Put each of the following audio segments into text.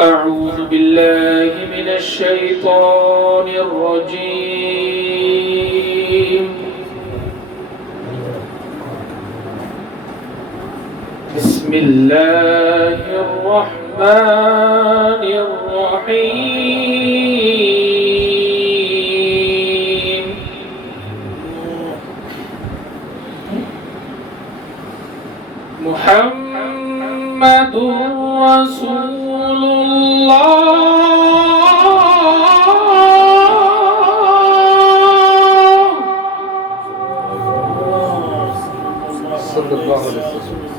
أعوذ بالله من الشيطان الرجيم. بسم الله الرحمن الرحيم. محمد رسول الله صلى الله عليه وسلم.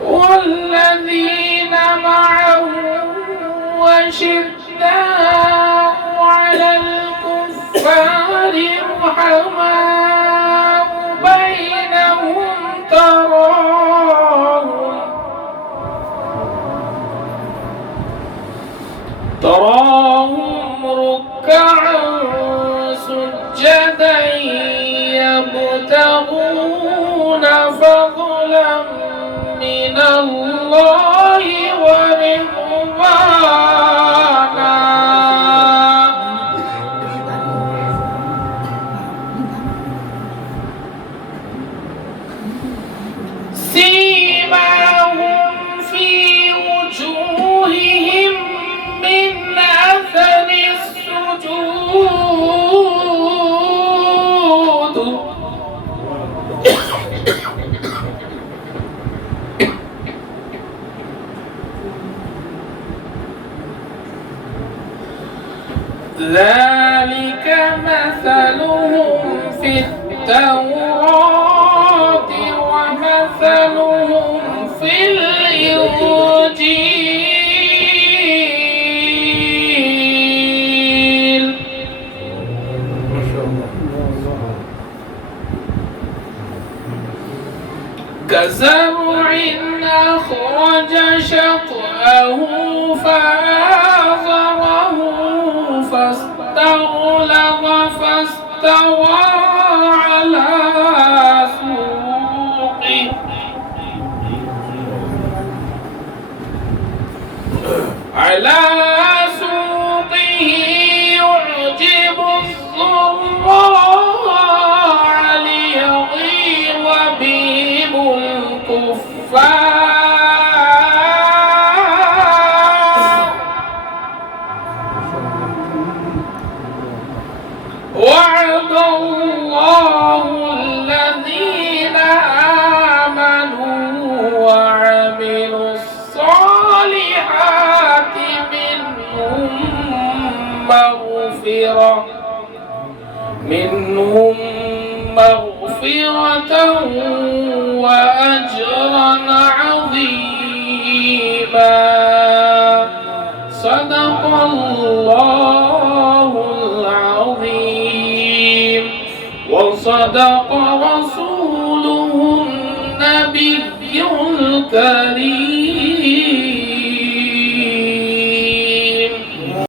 والذين معه وشداء على الكفار رحماء بينهم تراهم ركعا سجدا يبتغون فضلا من الله ورضوانا سيماهم في وجوههم من أثر السجود ذلك مثلهم في التوراة ومثلهم في الإنجيل كزرع أخرج شطأه فآزره فاستغلظ فاستوى على سوقه يعجب الزراع ليغيظ بهم الكفار وعد الله الذين آمنوا وعملوا الصالحات منهم مغفرة وأجرا عظيما. صدق الله العظيم وصدق رسوله النبي الكريم.